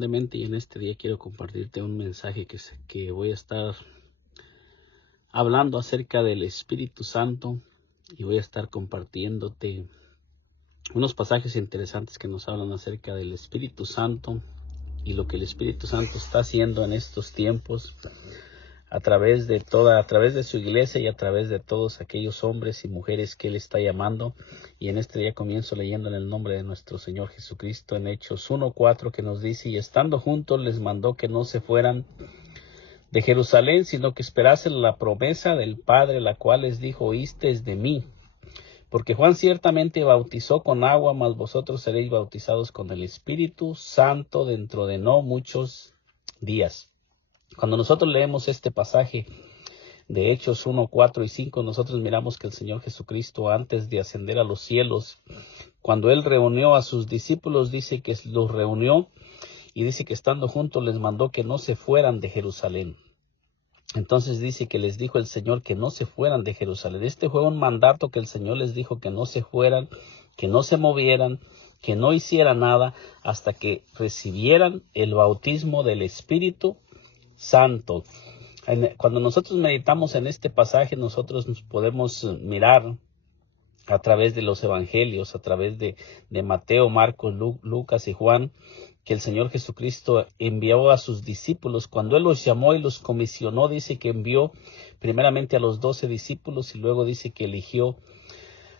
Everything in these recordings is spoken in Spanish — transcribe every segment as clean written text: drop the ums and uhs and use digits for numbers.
grandemente y en este día quiero compartirte un mensaje que voy a estar hablando acerca del Espíritu Santo y voy a estar compartiéndote unos pasajes interesantes que nos hablan acerca del Espíritu Santo y lo que el Espíritu Santo está haciendo en estos tiempos a través de su iglesia y a través de todos aquellos hombres y mujeres que Él está llamando. Y en este día comienzo leyendo en el nombre de nuestro Señor Jesucristo en Hechos 1:4, que nos dice: y estando juntos les mandó que no se fueran de Jerusalén, sino que esperasen la promesa del Padre, la cual les dijo: oísteis de mí. Porque Juan ciertamente bautizó con agua, mas vosotros seréis bautizados con el Espíritu Santo dentro de no muchos días. Cuando nosotros leemos este pasaje de Hechos 1, 4 y 5, nosotros miramos que el Señor Jesucristo, antes de ascender a los cielos, cuando Él reunió a sus discípulos, dice que los reunió y dice que estando juntos les mandó que no se fueran de Jerusalén. Entonces dice que les dijo el Señor que no se fueran de Jerusalén. Este fue un mandato que el Señor les dijo, que no se fueran, que no se movieran, que no hicieran nada hasta que recibieran el bautismo del Espíritu Santo. Cuando nosotros meditamos en este pasaje, nosotros nos podemos mirar a través de los evangelios, a través de Mateo, Marcos, Lucas y Juan, que el Señor Jesucristo envió a sus discípulos. Cuando Él los llamó y los comisionó, dice que envió primeramente a los 12 discípulos y luego dice que eligió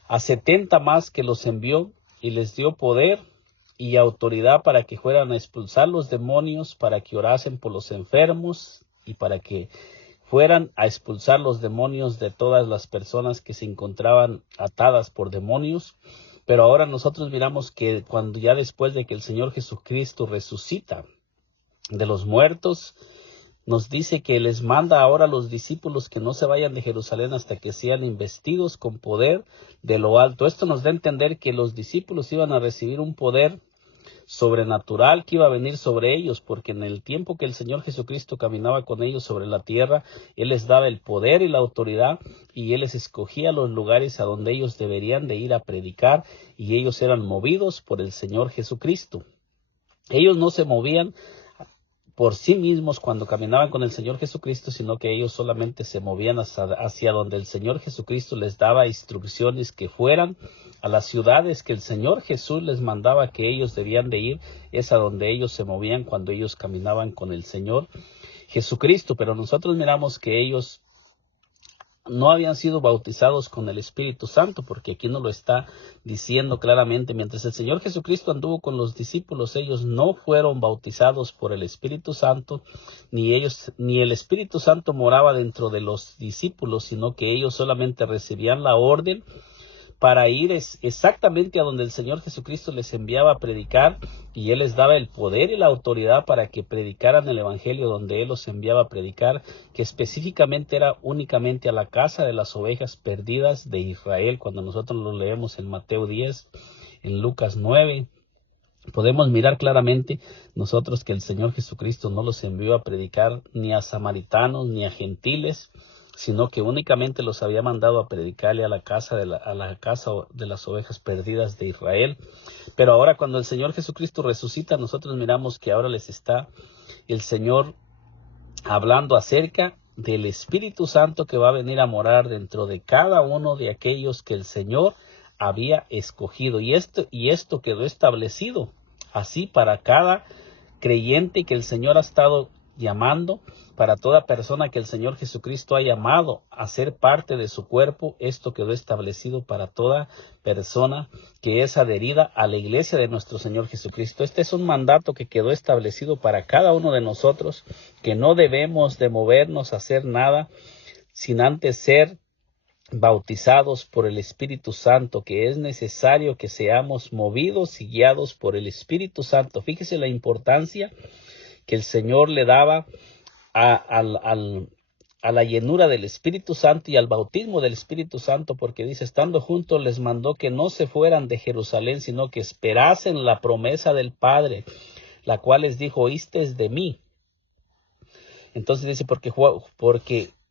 a 70 más, que los envió y les dio poder y autoridad para que fueran a expulsar los demonios, para que orasen por los enfermos y para que fueran a expulsar los demonios de todas las personas que se encontraban atadas por demonios. Pero ahora nosotros miramos que cuando ya después de que el Señor Jesucristo resucita de los muertos, nos dice que les manda ahora a los discípulos que no se vayan de Jerusalén hasta que sean investidos con poder de lo alto. Esto nos da a entender que los discípulos iban a recibir un poder sobrenatural que iba a venir sobre ellos, porque en el tiempo que el Señor Jesucristo caminaba con ellos sobre la tierra, Él les daba el poder y la autoridad y Él les escogía los lugares a donde ellos deberían de ir a predicar, y ellos eran movidos por el Señor Jesucristo. Ellos no se movían por sí mismos cuando caminaban con el Señor Jesucristo, sino que ellos solamente se movían hacia donde el Señor Jesucristo les daba instrucciones que fueran a las ciudades que el Señor Jesús les mandaba que ellos debían de ir. Es a donde ellos se movían cuando ellos caminaban con el Señor Jesucristo. Pero nosotros miramos que ellos no habían sido bautizados con el Espíritu Santo, porque aquí nos lo está diciendo claramente. Mientras el Señor Jesucristo anduvo con los discípulos, ellos no fueron bautizados por el Espíritu Santo, ni el Espíritu Santo moraba dentro de los discípulos, sino que ellos solamente recibían la orden para ir exactamente a donde el Señor Jesucristo les enviaba a predicar, y Él les daba el poder y la autoridad para que predicaran el Evangelio donde Él los enviaba a predicar, que específicamente era únicamente a la casa de las ovejas perdidas de Israel. Cuando nosotros lo leemos en Mateo 10, en Lucas 9, podemos mirar claramente nosotros que el Señor Jesucristo no los envió a predicar ni a samaritanos ni a gentiles, sino que únicamente los había mandado a predicarle a la casa de las ovejas perdidas de Israel. Pero ahora, cuando el Señor Jesucristo resucita, nosotros miramos que ahora les está el Señor hablando acerca del Espíritu Santo que va a venir a morar dentro de cada uno de aquellos que el Señor había escogido. Y esto quedó establecido así para cada creyente que el Señor ha estado llamando, para toda persona que el Señor Jesucristo ha llamado a ser parte de su cuerpo. Esto quedó establecido para toda persona que es adherida a la iglesia de nuestro Señor Jesucristo. Este es un mandato que quedó establecido para cada uno de nosotros, que no debemos de movernos a hacer nada sin antes ser bautizados por el Espíritu Santo, que es necesario que seamos movidos y guiados por el Espíritu Santo. Fíjese la importancia que el Señor le daba a la llenura del Espíritu Santo y al bautismo del Espíritu Santo, porque dice: estando juntos les mandó que no se fueran de Jerusalén, sino que esperasen la promesa del Padre, la cual les dijo: oísteis de mí. Entonces dice, porque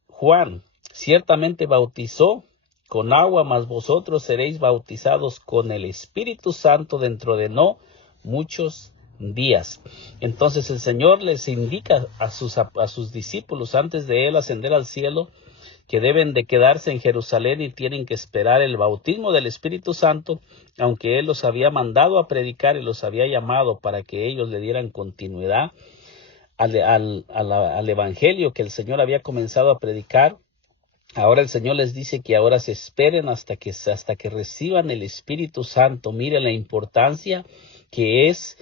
Juan ciertamente bautizó con agua, mas vosotros seréis bautizados con el Espíritu Santo dentro de no muchos días. Entonces el Señor les indica a sus discípulos antes de Él ascender al cielo que deben de quedarse en Jerusalén y tienen que esperar el bautismo del Espíritu Santo, aunque Él los había mandado a predicar y los había llamado para que ellos le dieran continuidad al evangelio que el Señor había comenzado a predicar. Ahora el Señor les dice que ahora se esperen hasta que reciban el Espíritu Santo. Miren la importancia que es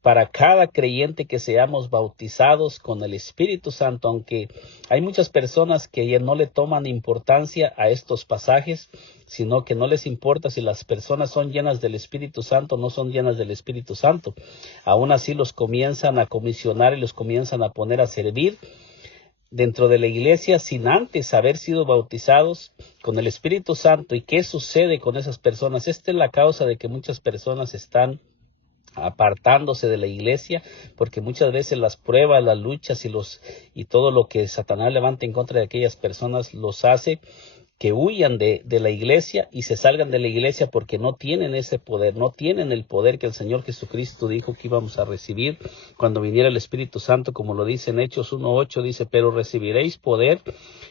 para cada creyente que seamos bautizados con el Espíritu Santo, aunque hay muchas personas que ya no le toman importancia a estos pasajes, sino que no les importa si las personas son llenas del Espíritu Santo o no son llenas del Espíritu Santo. Aún así los comienzan a comisionar y los comienzan a poner a servir dentro de la iglesia sin antes haber sido bautizados con el Espíritu Santo. ¿Y qué sucede con esas personas? Esta es la causa de que muchas personas están apartándose de la iglesia, porque muchas veces las pruebas, las luchas y todo lo que Satanás levanta en contra de aquellas personas los hace que huyan de la iglesia y se salgan de la iglesia porque no tienen ese poder, no tienen el poder que el Señor Jesucristo dijo que íbamos a recibir cuando viniera el Espíritu Santo, como lo dice en Hechos 1:8, dice, pero recibiréis poder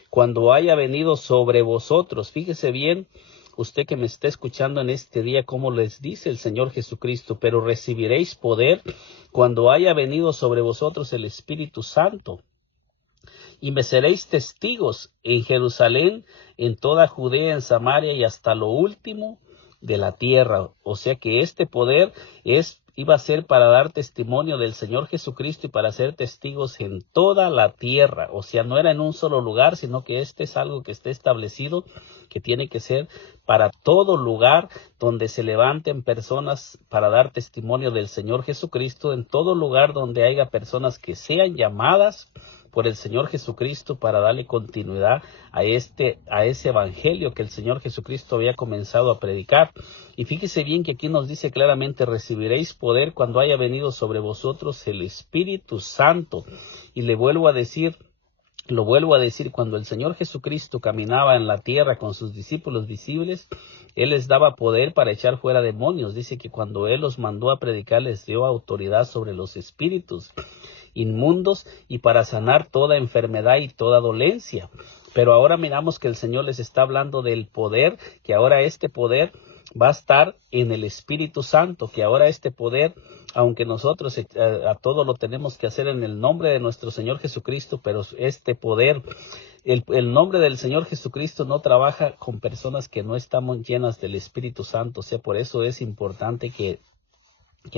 cuando haya venido sobre vosotros. Fíjese bien, usted que me está escuchando en este día, como les dice el Señor Jesucristo, pero recibiréis poder cuando haya venido sobre vosotros el Espíritu Santo. Y me seréis testigos en Jerusalén, en toda Judea, en Samaria y hasta lo último de la tierra. O sea que este poder iba a ser para dar testimonio del Señor Jesucristo y para ser testigos en toda la tierra. O sea, no era en un solo lugar, sino que este es algo que está establecido, que tiene que ser para todo lugar donde se levanten personas para dar testimonio del Señor Jesucristo, en todo lugar donde haya personas que sean llamadas por el Señor Jesucristo para darle continuidad a ese evangelio que el Señor Jesucristo había comenzado a predicar. Y fíjese bien que aquí nos dice claramente, recibiréis poder cuando haya venido sobre vosotros el Espíritu Santo. Y lo vuelvo a decir, cuando el Señor Jesucristo caminaba en la tierra con sus discípulos visibles, Él les daba poder para echar fuera demonios. Dice que cuando Él los mandó a predicar, les dio autoridad sobre los espíritus inmundos y para sanar toda enfermedad y toda dolencia. Pero ahora miramos que el Señor les está hablando del poder, que ahora este poder va a estar en el Espíritu Santo, que ahora este poder, aunque nosotros a todo lo tenemos que hacer en el nombre de nuestro Señor Jesucristo, pero este poder, el nombre del Señor Jesucristo no trabaja con personas que no estamos llenas del Espíritu Santo. O sea, por eso es importante que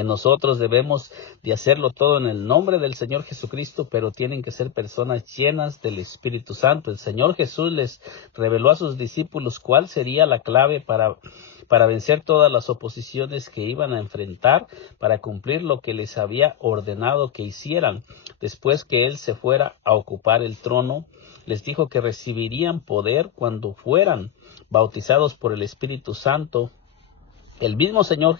nosotros debemos de hacerlo todo en el nombre del Señor Jesucristo, pero tienen que ser personas llenas del Espíritu Santo. El Señor Jesús les reveló a sus discípulos cuál sería la clave para vencer todas las oposiciones que iban a enfrentar, para cumplir lo que les había ordenado que hicieran. Después que Él se fuera a ocupar el trono, les dijo que recibirían poder cuando fueran bautizados por el Espíritu Santo. El mismo Señor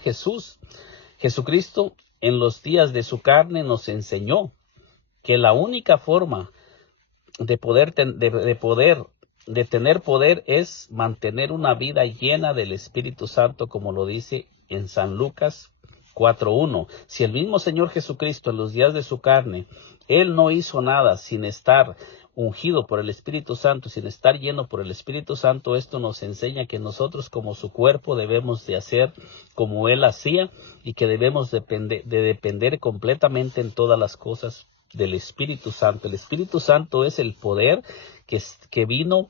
Jesucristo, en los días de su carne, nos enseñó que la única forma de tener poder es mantener una vida llena del Espíritu Santo, como lo dice en San Lucas 4:1. Si el mismo Señor Jesucristo en los días de su carne, Él no hizo nada sin estar ungido por el Espíritu Santo, sin estar lleno por el Espíritu Santo, esto nos enseña que nosotros como su cuerpo debemos de hacer como Él hacía y que debemos de depender completamente en todas las cosas del Espíritu Santo. El Espíritu Santo es el poder que vino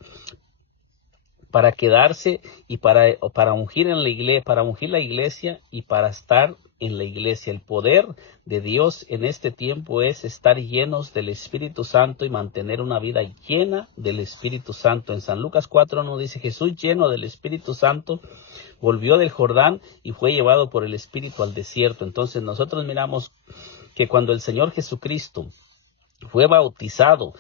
para quedarse y para ungir en la iglesia, para ungir la iglesia y para estar en la iglesia. El poder de Dios en este tiempo es estar llenos del Espíritu Santo y mantener una vida llena del Espíritu Santo. En San Lucas 4 nos dice, Jesús lleno del Espíritu Santo volvió del Jordán y fue llevado por el Espíritu al desierto. Entonces nosotros miramos que cuando el Señor Jesucristo fue bautizado,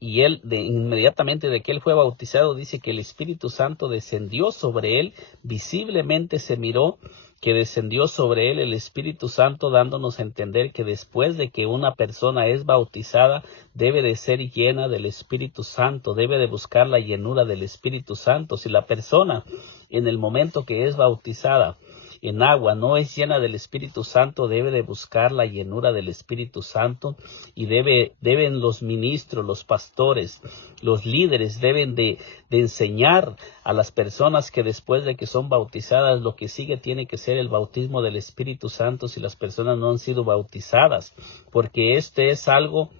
y inmediatamente de que Él fue bautizado, dice que el Espíritu Santo descendió sobre Él, visiblemente se miró que descendió sobre Él el Espíritu Santo, dándonos a entender que después de que una persona es bautizada, debe de ser llena del Espíritu Santo, debe de buscar la llenura del Espíritu Santo. Si la persona en el momento que es bautizada en agua, no es llena del Espíritu Santo, debe de buscar la llenura del Espíritu Santo y deben los ministros, los pastores, los líderes deben de enseñar a las personas que después de que son bautizadas, lo que sigue tiene que ser el bautismo del Espíritu Santo si las personas no han sido bautizadas, porque este es algo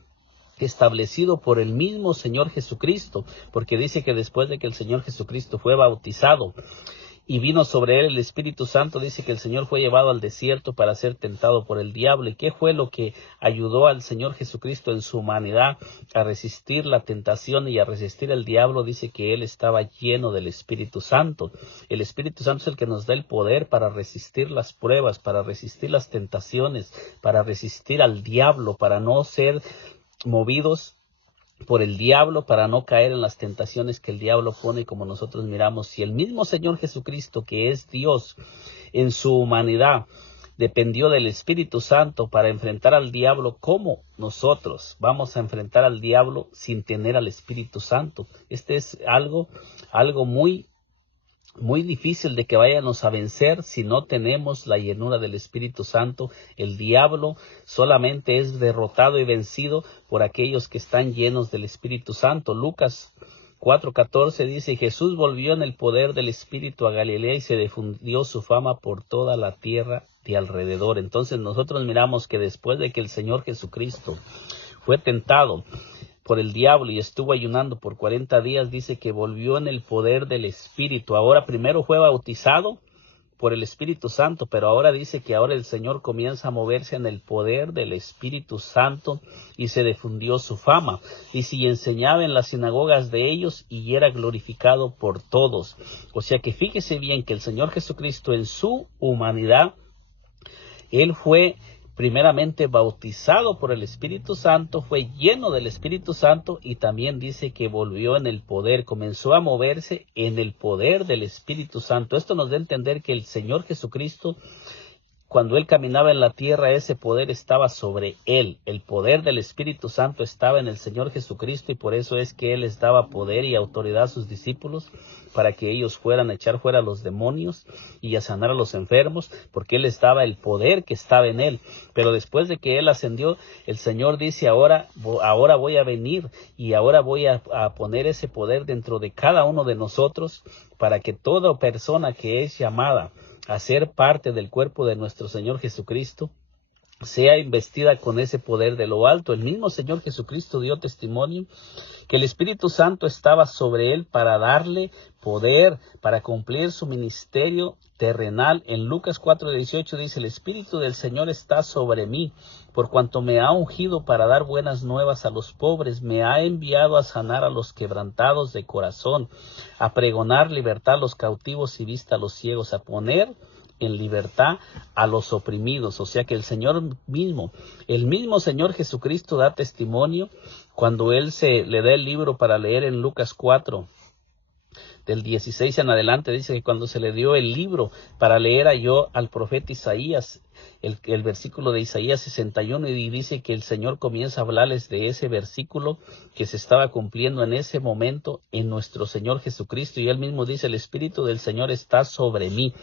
establecido por el mismo Señor Jesucristo, porque dice que después de que el Señor Jesucristo fue bautizado y vino sobre él el Espíritu Santo, dice que el Señor fue llevado al desierto para ser tentado por el diablo. ¿Y qué fue lo que ayudó al Señor Jesucristo en su humanidad a resistir la tentación y a resistir al diablo? Dice que él estaba lleno del Espíritu Santo. El Espíritu Santo es el que nos da el poder para resistir las pruebas, para resistir las tentaciones, para resistir al diablo, para no ser movidos por el diablo, para no caer en las tentaciones que el diablo pone, como nosotros miramos. Si el mismo Señor Jesucristo, que es Dios en su humanidad, dependió del Espíritu Santo para enfrentar al diablo, ¿cómo nosotros vamos a enfrentar al diablo sin tener al Espíritu Santo? Este es algo muy difícil de que vayamos a vencer si no tenemos la llenura del Espíritu Santo. El diablo solamente es derrotado y vencido por aquellos que están llenos del Espíritu Santo. Lucas 4:14 dice: Jesús volvió en el poder del Espíritu a Galilea y se difundió su fama por toda la tierra de alrededor. Entonces nosotros miramos que después de que el Señor Jesucristo fue tentado por el diablo y estuvo ayunando por 40 días, dice que volvió en el poder del Espíritu. Ahora primero fue bautizado por el Espíritu Santo, pero ahora dice que ahora el Señor comienza a moverse en el poder del Espíritu Santo y se difundió su fama. Y si enseñaba en las sinagogas de ellos y era glorificado por todos. O sea que fíjese bien que el Señor Jesucristo en su humanidad, él fue primeramente bautizado por el Espíritu Santo, fue lleno del Espíritu Santo y también dice que volvió en el poder, comenzó a moverse en el poder del Espíritu Santo. Esto nos da a entender que el Señor Jesucristo, cuando él caminaba en la tierra, ese poder estaba sobre él. El poder del Espíritu Santo estaba en el Señor Jesucristo y por eso es que él les daba poder y autoridad a sus discípulos para que ellos fueran a echar fuera a los demonios y a sanar a los enfermos, porque él les daba el poder que estaba en él. Pero después de que él ascendió, el Señor dice: ahora voy a venir y ahora voy a poner ese poder dentro de cada uno de nosotros para que toda persona que es llamada a ser parte del cuerpo de nuestro Señor Jesucristo sea investida con ese poder de lo alto. El mismo Señor Jesucristo dio testimonio que el Espíritu Santo estaba sobre él para darle poder, para cumplir su ministerio terrenal. En Lucas 4:18 dice: el Espíritu del Señor está sobre mí, por cuanto me ha ungido para dar buenas nuevas a los pobres, me ha enviado a sanar a los quebrantados de corazón, a pregonar libertad a los cautivos y vista a los ciegos, a poner en libertad a los oprimidos. O sea que el mismo Señor Jesucristo da testimonio cuando él le da el libro para leer en Lucas 4, del 16 en adelante. Dice que cuando se le dio el libro para leer, halló al profeta Isaías, el versículo de Isaías 61, y dice que el Señor comienza a hablarles de ese versículo que se estaba cumpliendo en ese momento en nuestro Señor Jesucristo, y él mismo dice: el Espíritu del Señor está sobre mí.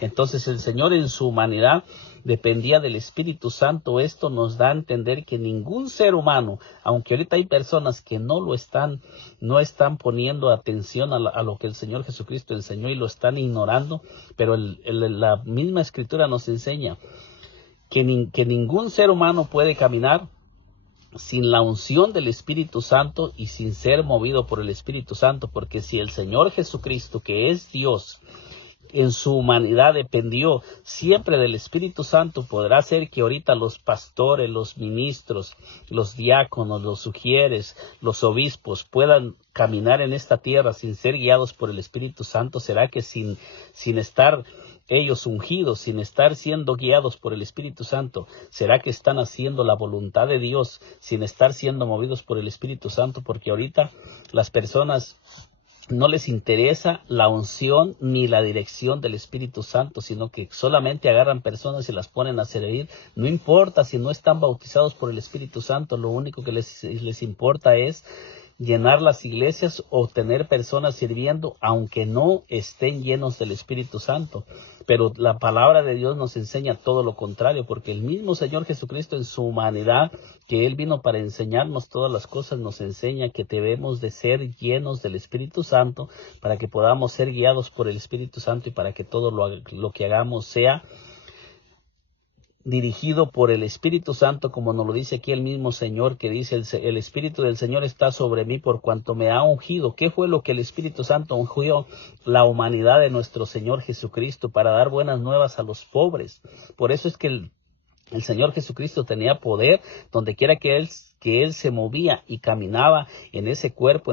Entonces el Señor en su humanidad dependía del Espíritu Santo. Esto nos da a entender que ningún ser humano, aunque ahorita hay personas que no están poniendo atención a lo que el Señor Jesucristo enseñó y lo están ignorando, pero la misma Escritura nos enseña que ningún ser humano puede caminar sin la unción del Espíritu Santo y sin ser movido por el Espíritu Santo, porque si el Señor Jesucristo, que es Dios, en su humanidad dependió siempre del Espíritu Santo, podrá ser que ahorita los pastores, los ministros, los diáconos, los sugieres, los obispos puedan caminar en esta tierra sin ser guiados por el Espíritu Santo. ¿Será que sin estar ellos ungidos, sin estar siendo guiados por el Espíritu Santo, será que están haciendo la voluntad de Dios sin estar siendo movidos por el Espíritu Santo? Porque ahorita las personas no les interesa la unción ni la dirección del Espíritu Santo, sino que solamente agarran personas y las ponen a servir. No importa si no están bautizados por el Espíritu Santo, lo único que les importa es llenar las iglesias o tener personas sirviendo, aunque no estén llenos del Espíritu Santo. Pero la palabra de Dios nos enseña todo lo contrario, porque el mismo Señor Jesucristo en su humanidad, que Él vino para enseñarnos todas las cosas, nos enseña que debemos de ser llenos del Espíritu Santo para que podamos ser guiados por el Espíritu Santo y para que todo lo que hagamos sea dirigido por el Espíritu Santo, como nos lo dice aquí el mismo Señor, que dice, el Espíritu del Señor está sobre mí por cuanto me ha ungido. ¿Qué fue lo que el Espíritu Santo ungió? La humanidad de nuestro Señor Jesucristo, para dar buenas nuevas a los pobres. Por eso es que el Señor Jesucristo tenía poder donde quiera que Él se movía y caminaba en ese cuerpo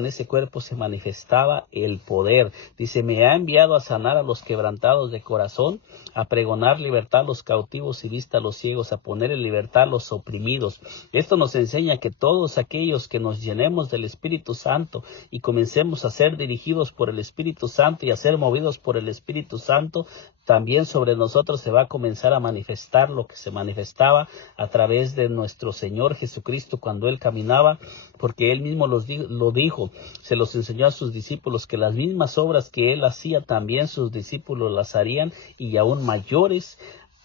se manifestaba el poder. Dice, me ha enviado a sanar a los quebrantados de corazón, a pregonar libertad a los cautivos y vista a los ciegos, a poner en libertad a los oprimidos. Esto nos enseña que todos aquellos que nos llenemos del Espíritu Santo y comencemos a ser dirigidos por el Espíritu Santo y a ser movidos por el Espíritu Santo, también sobre nosotros se va a comenzar a manifestar lo que se manifestaba a través de nuestro Señor Jesucristo cuando Él caminaba, porque Él mismo lo dijo, se los enseñó a sus discípulos, que las mismas obras que Él hacía también sus discípulos las harían y aún mayores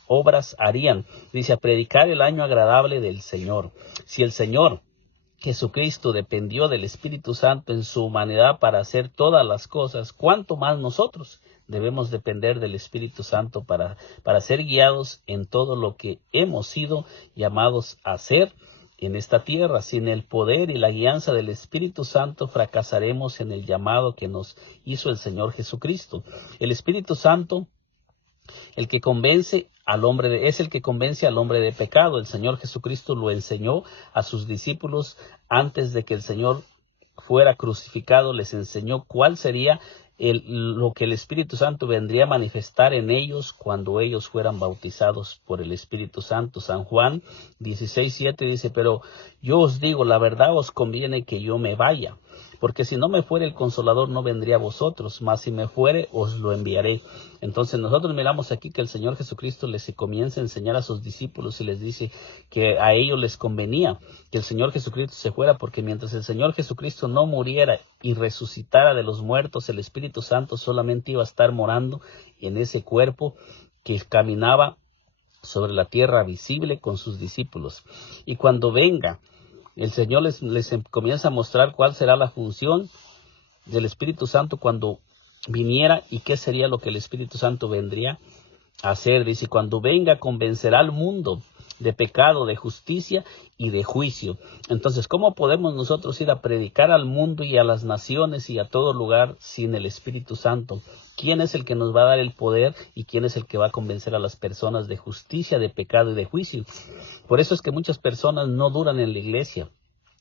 obras harían. Dice, a predicar el año agradable del Señor. Si el Señor Jesucristo dependió del Espíritu Santo en su humanidad para hacer todas las cosas, ¿cuánto más nosotros debemos depender del Espíritu Santo para ser guiados en todo lo que hemos sido llamados a hacer en esta tierra? Sin el poder y la guianza del Espíritu Santo fracasaremos en el llamado que nos hizo el Señor Jesucristo. El Espíritu Santo, el que convence al hombre es el que convence al hombre de pecado. El Señor Jesucristo lo enseñó a sus discípulos antes de que el Señor fuera crucificado. Les enseñó cuál sería lo que el Espíritu Santo vendría a manifestar en ellos cuando ellos fueran bautizados por el Espíritu Santo. San Juan 16:7 dice, pero yo os digo, la verdad os conviene que yo me vaya, porque si no me fuere el Consolador no vendría a vosotros, mas si me fuere os lo enviaré. Entonces nosotros miramos aquí que el Señor Jesucristo les comienza a enseñar a sus discípulos y les dice que a ellos les convenía que el Señor Jesucristo se fuera, porque mientras el Señor Jesucristo no muriera y resucitara de los muertos, el Espíritu Santo solamente iba a estar morando en ese cuerpo que caminaba sobre la tierra visible con sus discípulos. Y cuando venga, el Señor les comienza a mostrar cuál será la función del Espíritu Santo cuando viniera y qué sería lo que el Espíritu Santo vendría a hacer. Dice, cuando venga convencerá al mundo de pecado, de justicia y de juicio. Entonces, ¿cómo podemos nosotros ir a predicar al mundo y a las naciones y a todo lugar sin el Espíritu Santo? ¿Quién es el que nos va a dar el poder y quién es el que va a convencer a las personas de justicia, de pecado y de juicio? Por eso es que muchas personas no duran en la iglesia.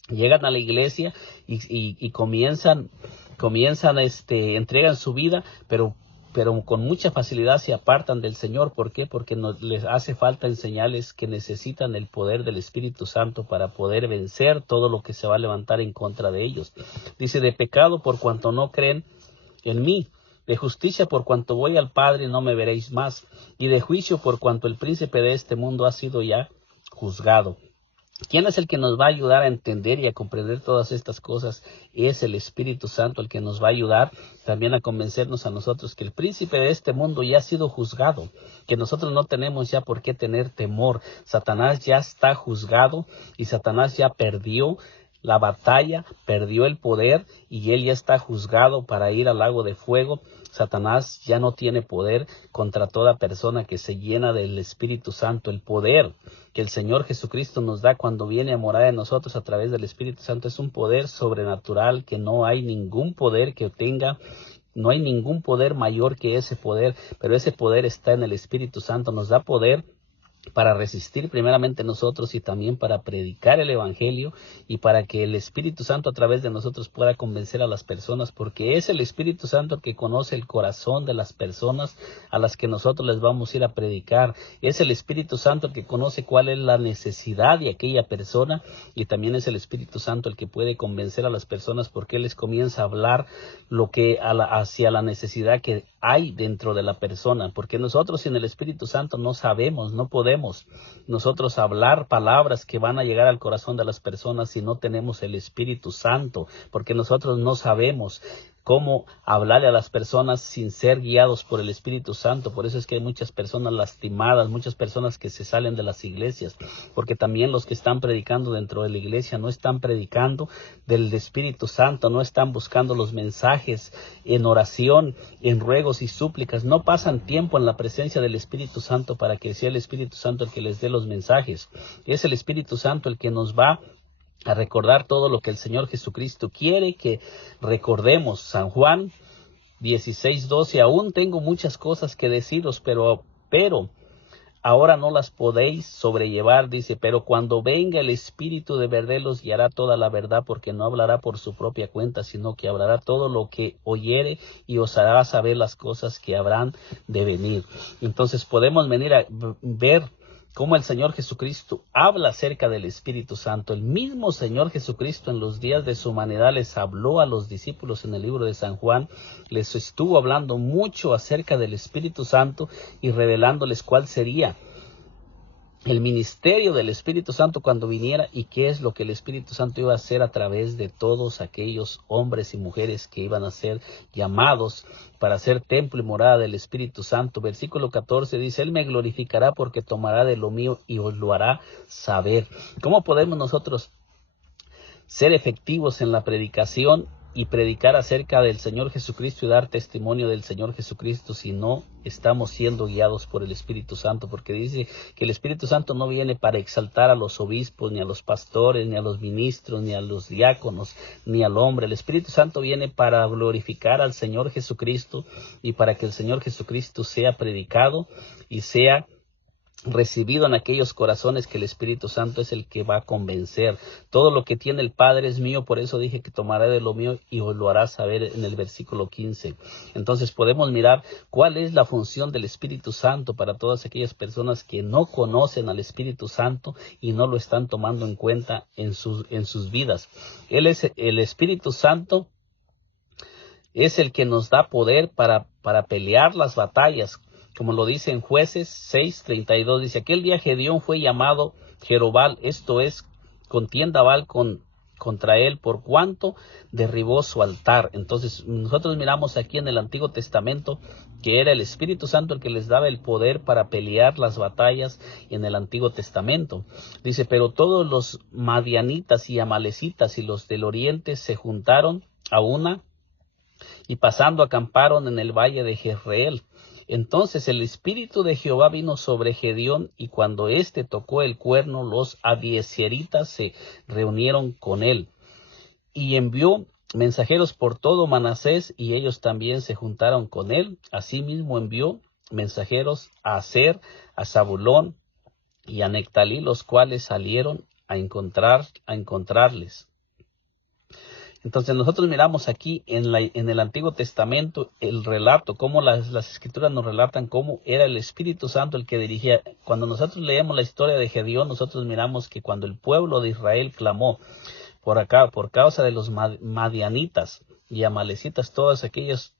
Llegan a la iglesia y comienzan, entregan su vida, pero con mucha facilidad se apartan del Señor. ¿Por qué? Porque les hace falta enseñarles que necesitan el poder del Espíritu Santo para poder vencer todo lo que se va a levantar en contra de ellos. Dice, de pecado por cuanto no creen en mí, de justicia por cuanto voy al Padre y no me veréis más, y de juicio por cuanto el príncipe de este mundo ha sido ya juzgado. ¿Quién es el que nos va a ayudar a entender y a comprender todas estas cosas? Es el Espíritu Santo el que nos va a ayudar también a convencernos a nosotros que el príncipe de este mundo ya ha sido juzgado, que nosotros no tenemos ya por qué tener temor. Satanás ya está juzgado y Satanás ya perdió la batalla, perdió el poder y él ya está juzgado para ir al lago de fuego. Satanás ya no tiene poder contra toda persona que se llena del Espíritu Santo. El poder que el Señor Jesucristo nos da cuando viene a morar en nosotros a través del Espíritu Santo es un poder sobrenatural que no hay ningún poder que tenga. No hay ningún poder mayor que ese poder, pero ese poder está en el Espíritu Santo. Nos da poder para resistir primeramente nosotros y también para predicar el Evangelio y para que el Espíritu Santo a través de nosotros pueda convencer a las personas, porque es el Espíritu Santo el que conoce el corazón de las personas a las que nosotros les vamos a ir a predicar. Es el Espíritu Santo el que conoce cuál es la necesidad de aquella persona y también es el Espíritu Santo el que puede convencer a las personas porque Él les comienza a hablar lo que hacia la necesidad que hay dentro de la persona, porque nosotros sin el Espíritu Santo no sabemos, no podemos podemos nosotros hablar palabras que van a llegar al corazón de las personas si no tenemos el Espíritu Santo, porque nosotros no sabemos cómo hablarle a las personas sin ser guiados por el Espíritu Santo. Por eso es que hay muchas personas lastimadas, muchas personas que se salen de las iglesias, porque también los que están predicando dentro de la iglesia no están predicando del Espíritu Santo, no están buscando los mensajes en oración, en ruegos y súplicas, no pasan tiempo en la presencia del Espíritu Santo para que sea el Espíritu Santo el que les dé los mensajes. Es el Espíritu Santo el que nos va a recordar todo lo que el Señor Jesucristo quiere que recordemos. San Juan 16:12, aún tengo muchas cosas que deciros, pero ahora no las podéis sobrellevar, dice, pero cuando venga el Espíritu de verdad los guiará toda la verdad, porque no hablará por su propia cuenta, sino que hablará todo lo que oyere y os hará saber las cosas que habrán de venir. Entonces podemos venir a ver cómo el Señor Jesucristo habla acerca del Espíritu Santo. El mismo Señor Jesucristo en los días de su humanidad les habló a los discípulos en el libro de San Juan, les estuvo hablando mucho acerca del Espíritu Santo y revelándoles cuál sería el ministerio del Espíritu Santo cuando viniera y qué es lo que el Espíritu Santo iba a hacer a través de todos aquellos hombres y mujeres que iban a ser llamados para ser templo y morada del Espíritu Santo. Versículo 14 dice, Él me glorificará porque tomará de lo mío y os lo hará saber. ¿Cómo podemos nosotros ser efectivos en la predicación y predicar acerca del Señor Jesucristo y dar testimonio del Señor Jesucristo si no estamos siendo guiados por el Espíritu Santo? Porque dice que el Espíritu Santo no viene para exaltar a los obispos, ni a los pastores, ni a los ministros, ni a los diáconos, ni al hombre. El Espíritu Santo viene para glorificar al Señor Jesucristo y para que el Señor Jesucristo sea predicado y sea recibido en aquellos corazones que el Espíritu Santo es el que va a convencer. Todo lo que tiene el Padre es mío, por eso dije que tomará de lo mío y os lo hará saber en el versículo 15. Entonces podemos mirar cuál es la función del Espíritu Santo para todas aquellas personas que no conocen al Espíritu Santo y no lo están tomando en cuenta en sus vidas. Él es el Espíritu Santo, es el que nos da poder para pelear las batallas. Como lo dice en Jueces 6:32, dice, aquel día Gedeón fue llamado Jerobal, esto es, contienda Baal contra él, por cuanto derribó su altar. Entonces, nosotros miramos aquí en el Antiguo Testamento que era el Espíritu Santo el que les daba el poder para pelear las batallas en el Antiguo Testamento. Dice, pero todos los madianitas y amalecitas y los del oriente se juntaron a una y pasando acamparon en el valle de Jezreel. Entonces el Espíritu de Jehová vino sobre Gedeón, y cuando éste tocó el cuerno, los abiezeritas se reunieron con él. Y envió mensajeros por todo Manasés, y ellos también se juntaron con él. Asimismo envió mensajeros a Aser, a Zabulón y a Nectalí, los cuales salieron a encontrarles. Entonces nosotros miramos aquí en el Antiguo Testamento el relato, cómo las Escrituras nos relatan cómo era el Espíritu Santo el que dirigía. Cuando nosotros leemos la historia de Gedeón, nosotros miramos que cuando el pueblo de Israel clamó por causa de los madianitas y amalecitas, todos aquellos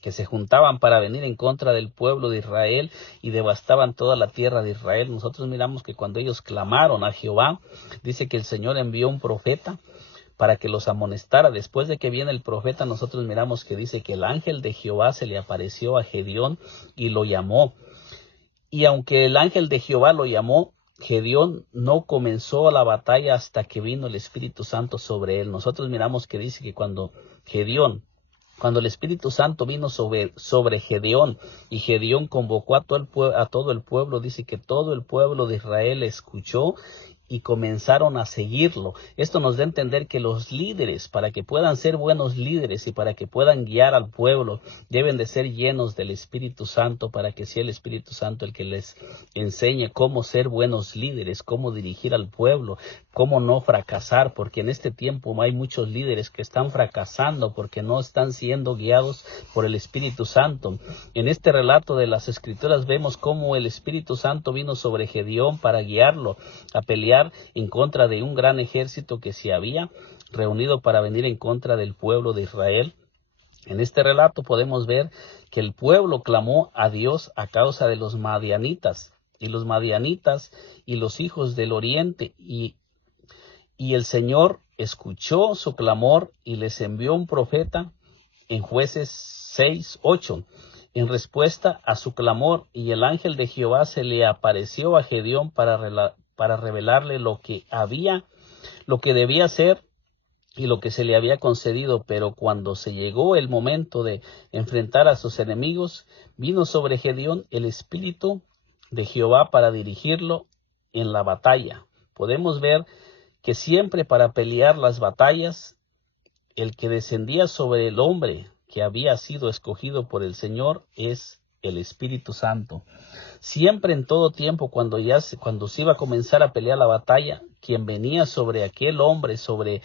que se juntaban para venir en contra del pueblo de Israel y devastaban toda la tierra de Israel, nosotros miramos que cuando ellos clamaron a Jehová, dice que el Señor envió un profeta para que los amonestara. Después de que viene el profeta, nosotros miramos que dice que el ángel de Jehová se le apareció a Gedeón y lo llamó. Y aunque el ángel de Jehová lo llamó, Gedeón no comenzó la batalla hasta que vino el Espíritu Santo sobre él. Nosotros miramos que dice que cuando el Espíritu Santo vino sobre Gedeón y Gedeón convocó a todo el pueblo, dice que todo el pueblo de Israel escuchó y comenzaron a seguirlo. Esto nos da a entender que los líderes, para que puedan ser buenos líderes y para que puedan guiar al pueblo, deben de ser llenos del Espíritu Santo, para que sea el Espíritu Santo el que les enseñe cómo ser buenos líderes, cómo dirigir al pueblo, cómo no fracasar, porque en este tiempo hay muchos líderes que están fracasando porque no están siendo guiados por el Espíritu Santo. En este relato de las Escrituras vemos cómo el Espíritu Santo vino sobre Gedeón para guiarlo a pelear en contra de un gran ejército que se había reunido para venir en contra del pueblo de Israel. En este relato podemos ver que el pueblo clamó a Dios a causa de los madianitas y los madianitas y los hijos del oriente, y el Señor escuchó su clamor y les envió un profeta en Jueces 6:8 en respuesta a su clamor, y el ángel de Jehová se le apareció a Gedeón para revelarle lo que debía hacer y lo que se le había concedido. Pero cuando se llegó el momento de enfrentar a sus enemigos, vino sobre Gedeón el Espíritu de Jehová para dirigirlo en la batalla. Podemos ver que siempre para pelear las batallas, el que descendía sobre el hombre que había sido escogido por el Señor es el Espíritu Santo. Siempre, en todo tiempo, cuando se iba a comenzar a pelear la batalla, quien venía sobre aquel hombre, sobre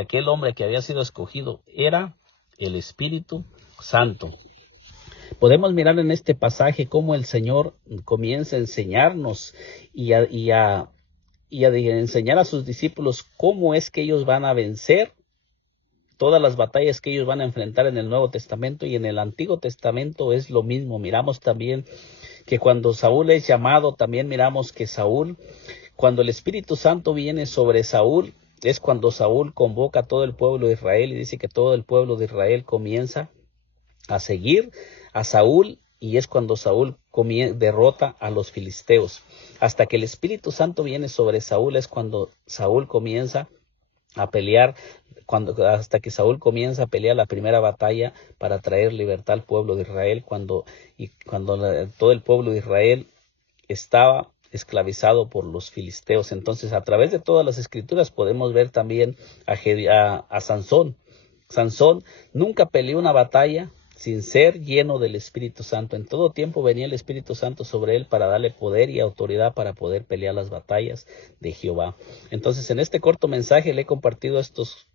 aquel hombre que había sido escogido, era el Espíritu Santo. Podemos mirar en este pasaje cómo el Señor comienza a enseñarnos y a enseñar a sus discípulos cómo es que ellos van a vencer todas las batallas que ellos van a enfrentar en el Nuevo Testamento, y en el Antiguo Testamento es lo mismo. Miramos también que cuando Saúl es llamado, también miramos que Saúl, cuando el Espíritu Santo viene sobre Saúl, es cuando Saúl convoca a todo el pueblo de Israel y dice que todo el pueblo de Israel comienza a seguir a Saúl, y es cuando Saúl derrota a los filisteos. Hasta que el Espíritu Santo viene sobre Saúl es cuando Saúl comienza a pelear, hasta que Saúl comienza a pelear la primera batalla para traer libertad al pueblo de Israel, cuando todo el pueblo de Israel estaba esclavizado por los filisteos. Entonces, a través de todas las escrituras podemos ver también a Sansón. Sansón nunca peleó una batalla sin ser lleno del Espíritu Santo. En todo tiempo venía el Espíritu Santo sobre él para darle poder y autoridad para poder pelear las batallas de Jehová. Entonces, en este corto mensaje le he compartido estos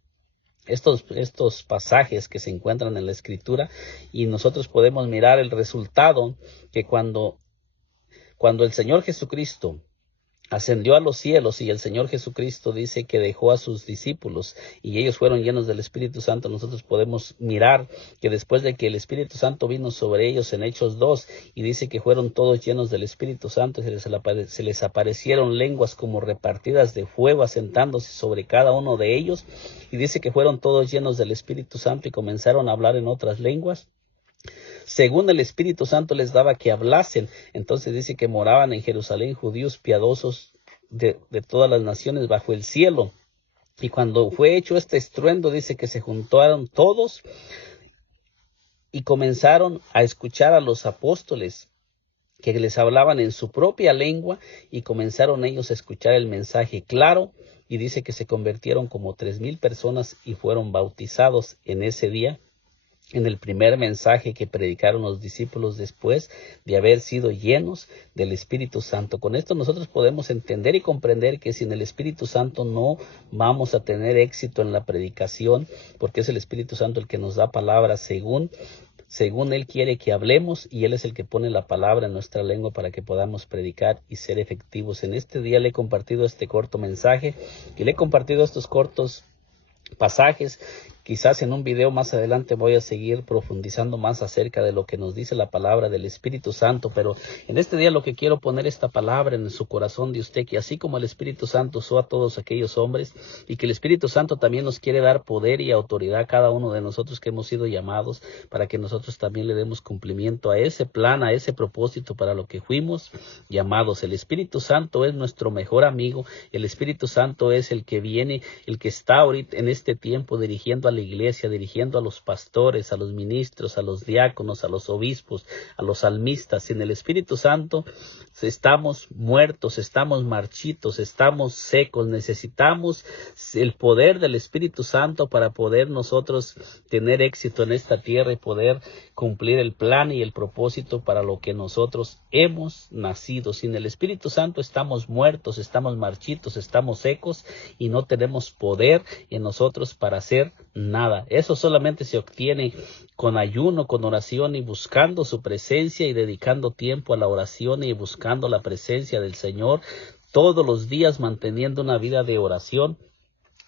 pasajes que se encuentran en la Escritura, y nosotros podemos mirar el resultado que cuando el Señor Jesucristo ascendió a los cielos y el Señor Jesucristo dice que dejó a sus discípulos y ellos fueron llenos del Espíritu Santo, nosotros podemos mirar que después de que el Espíritu Santo vino sobre ellos en Hechos 2 y dice que fueron todos llenos del Espíritu Santo, y se les aparecieron lenguas como repartidas de fuego asentándose sobre cada uno de ellos, y dice que fueron todos llenos del Espíritu Santo y comenzaron a hablar en otras lenguas según el Espíritu Santo les daba que hablasen. Entonces dice que moraban en Jerusalén judíos piadosos de todas las naciones bajo el cielo. Y cuando fue hecho este estruendo, dice que se juntaron todos y comenzaron a escuchar a los apóstoles que les hablaban en su propia lengua, y comenzaron ellos a escuchar el mensaje claro, y dice que se convirtieron como 3,000 personas y fueron bautizados en ese día, en el primer mensaje que predicaron los discípulos después de haber sido llenos del Espíritu Santo. Con esto nosotros podemos entender y comprender que sin el Espíritu Santo no vamos a tener éxito en la predicación, porque es el Espíritu Santo el que nos da palabras según Él quiere que hablemos, y Él es el que pone la palabra en nuestra lengua para que podamos predicar y ser efectivos. En este día le he compartido este corto mensaje y le he compartido estos cortos pasajes. Quizás en un video más adelante voy a seguir profundizando más acerca de lo que nos dice la palabra del Espíritu Santo, pero en este día lo que quiero poner esta palabra en su corazón de usted, que así como el Espíritu Santo usó a todos aquellos hombres, y que el Espíritu Santo también nos quiere dar poder y autoridad a cada uno de nosotros que hemos sido llamados, para que nosotros también le demos cumplimiento a ese plan, a ese propósito para lo que fuimos llamados. El Espíritu Santo es nuestro mejor amigo. El Espíritu Santo es el que viene, el que está ahorita en este tiempo dirigiendo a la iglesia, dirigiendo a los pastores, a los ministros, a los diáconos, a los obispos, a los salmistas. Sin el Espíritu Santo estamos muertos, estamos marchitos, estamos secos. Necesitamos el poder del Espíritu Santo para poder nosotros tener éxito en esta tierra y poder cumplir el plan y el propósito para lo que nosotros hemos nacido. Sin el Espíritu Santo estamos muertos, estamos marchitos, estamos secos y no tenemos poder en nosotros para hacer nada. Eso solamente se obtiene con ayuno, con oración y buscando su presencia y dedicando tiempo a la oración y buscando la presencia del Señor todos los días, manteniendo una vida de oración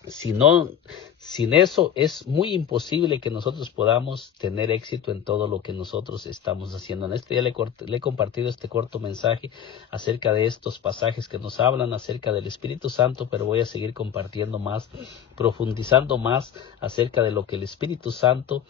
Sin eso es muy imposible que nosotros podamos tener éxito en todo lo que nosotros estamos haciendo. En este día le he compartido este corto mensaje acerca de estos pasajes que nos hablan acerca del Espíritu Santo, pero voy a seguir compartiendo más, profundizando más acerca de lo que el Espíritu Santo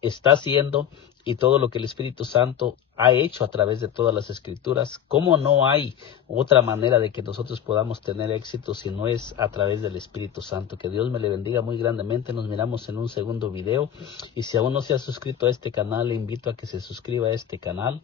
está haciendo y todo lo que el Espíritu Santo ha hecho a través de todas las Escrituras. ¿Cómo no hay otra manera de que nosotros podamos tener éxito si no es a través del Espíritu Santo? Que Dios me le bendiga muy grandemente. Nos miramos en un segundo video. Y si aún no se ha suscrito a este canal, le invito a que se suscriba a este canal